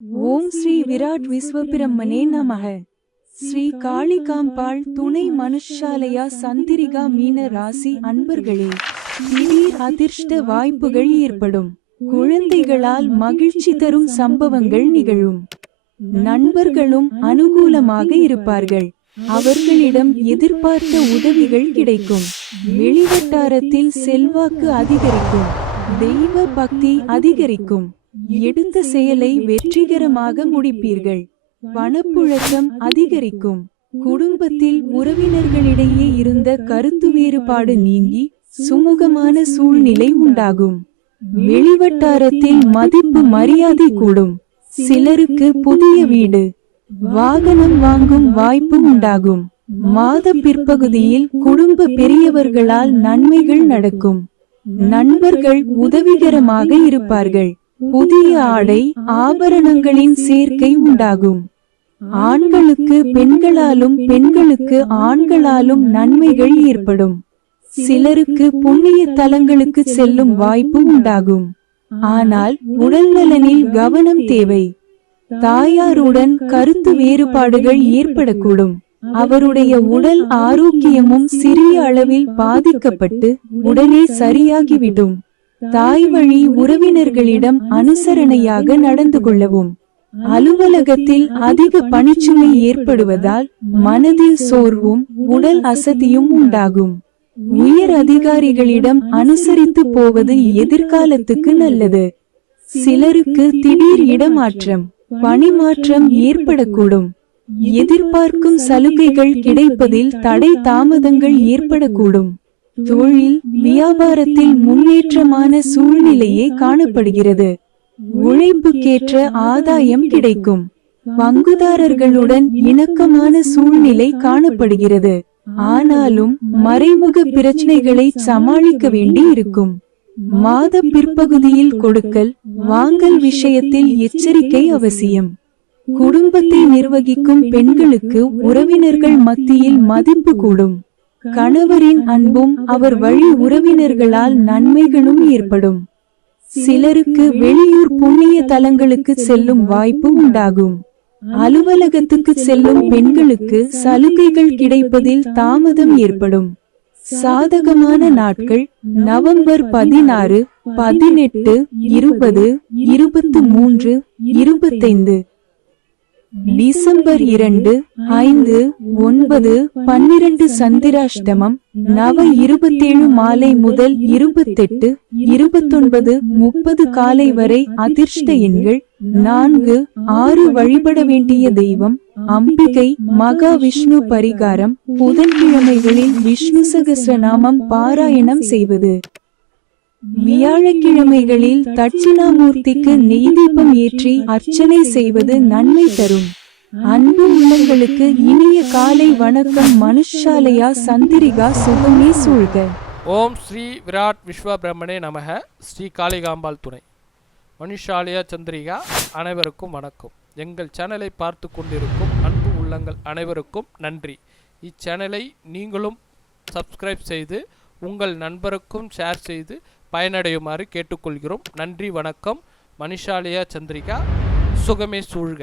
ஓம் ஸ்ரீ விராட் விஸ்வபிரம்மனே நமக. ஸ்ரீ காளிகாம்பாள் துணை மனுஷாலயா சந்திரிகா மீன ராசி அன்பர்களே, திடீர் அதிர்ஷ்ட வாய்ப்புகள் ஏற்படும். குழந்தைகளால் மகிழ்ச்சி தரும் சம்பவங்கள் நிகழும். நண்பர்களும் அனுகூலமாக இருப்பார்கள். அவர்களிடம் எதிர்பார்த்த உதவிகள் கிடைக்கும். வெளிவட்டாரத்தில் செல்வாக்கு அதிகரிக்கும். தெய்வ பக்தி அதிகரிக்கும். எடுத்த செயலை வெற்றிகரமாக முடிப்பீர்கள். பணப்புழக்கம் அதிகரிக்கும். குடும்பத்தில் உறவினர்களிடையே இருந்த கருத்து வேறுபாடு நீங்கி சுமூகமான சூழ்நிலை உண்டாகும். வெளிவட்டாரத்தில் மதிப்பு மரியாதை கூடும். சிலருக்கு புதிய வீடு, வாகனம் வாங்கும் வாய்ப்பு உண்டாகும். மாத பிற்பகுதியில் குடும்ப பெரியவர்களால் நன்மைகள் நடக்கும். நண்பர்கள் உதவிகரமாக இருப்பார்கள். புதிய ஆடை ஆபரணங்களின் சேர்க்கை உண்டாகும். ஆண்களுக்கு பெண்களாலும் பெண்களுக்கு ஆண்களாலும் நன்மைகள் ஏற்படும். சிலருக்கு புண்ணிய தலங்களுக்கு செல்லும் வாய்ப்பு உண்டாகும். ஆனால் உடல்நலனில் கவனம் தேவை. தாயாருடன் கருத்து வேறுபாடுகள் ஏற்படக்கூடும். அவருடைய உடல் ஆரோக்கியமும் சிறிய அளவில் பாதிக்கப்பட்டு உடனே சரியாகிவிடும். தாய் வழி உறவினர்களிடம் அனுசரணையாக நடந்து கொள்ளவும். அலுவலகத்தில் அதிக பணிச்சுமை ஏற்படுவதால் மனதில் சோர்வும் உடல் அசதியும் உண்டாகும். உயர் அதிகாரிகளிடம் அனுசரித்து போவது எதிர்காலத்துக்கு நல்லது. சிலருக்கு திடீர் இடமாற்றம், பணிமாற்றம் ஏற்படக்கூடும். எதிர்பார்க்கும் சலுகைகள் கிடைப்பதில் தடை தாமதங்கள் ஏற்படக்கூடும். தொழில் வியாபாரத்தில் முன்னேற்றமான சூழ்நிலையே காணப்படுகிறது. உழைப்புக்கேற்ற ஆதாயம் கிடைக்கும். பங்குதாரர்களுடன் இணக்கமான சூழ்நிலை காணப்படுகிறது. ஆனாலும் மறைமுக பிரச்சனைகளை சமாளிக்க வேண்டி இருக்கும். மாத பிற்பகுதியில் கொடுக்கல் வாங்கல் விஷயத்தில் எச்சரிக்கை அவசியம். குடும்பத்தை நிர்வகிக்கும் பெண்களுக்கு உறவினர்கள் மத்தியில் மதிப்பு கூடும். கணவரின் அன்பும் அவர் வழி உறவினர்களால் நன்மைகளும் ஏற்படும். சிலருக்கு வெளியூர் புண்ணிய தலங்களுக்கு செல்லும் வாய்ப்பு உண்டாகும். அலுவலகத்துக்கு செல்லும் பெண்களுக்கு சலுகைகள் கிடைப்பதில் தாமதம் ஏற்படும். சாதகமான நாட்கள் நவம்பர் 16, 18, 20, 23, 25. டிசம்பர் 2, 5, 9, 12 சந்திராஷ்டமம். நவ 27 மாலை முதல் 28, 29, 30 காலை வரை. அதிர்ஷ்ட எண்கள் 4, 6. வழிபட வேண்டிய தெய்வம் அம்பிகை. மகா விஷ்ணு பரிகாரம். புதன்கிழமைகளில் விஷ்ணு சகஸ்ரநாமம் பாராயணம் செய்வது. வியாழக்கிழமைகளில் தட்சிணாமூர்த்திக்கு நெய்தீபம் ஏற்றி அர்ச்சனை செய்வது நன்மை தரும். அன்பு உள்ளங்களுக்கு இனிய காலை வணக்கம். மனுஷாலயா சந்திரிகா சுகமே சூழ்க. ஓம் ஸ்ரீ விராட் விஸ்வபிரம்மனே நமக. ஸ்ரீ காளிகாம்பாள் துணை மனுஷாலயா சந்திரிகா அனைவருக்கும் வணக்கம். எங்கள் சேனலை பார்த்து கொண்டிருக்கும் அன்பு உள்ளங்கள் அனைவருக்கும் நன்றி. இச்சேனலை நீங்களும் சப்ஸ்கிரைப் செய்து உங்கள் நண்பருக்கும் ஷேர் செய்து பயனடையுமாறு கேட்டுக்கொள்கிறோம். நன்றி, வணக்கம். மனுஷாலயா சந்திரிகா சுகமே சூழ்க.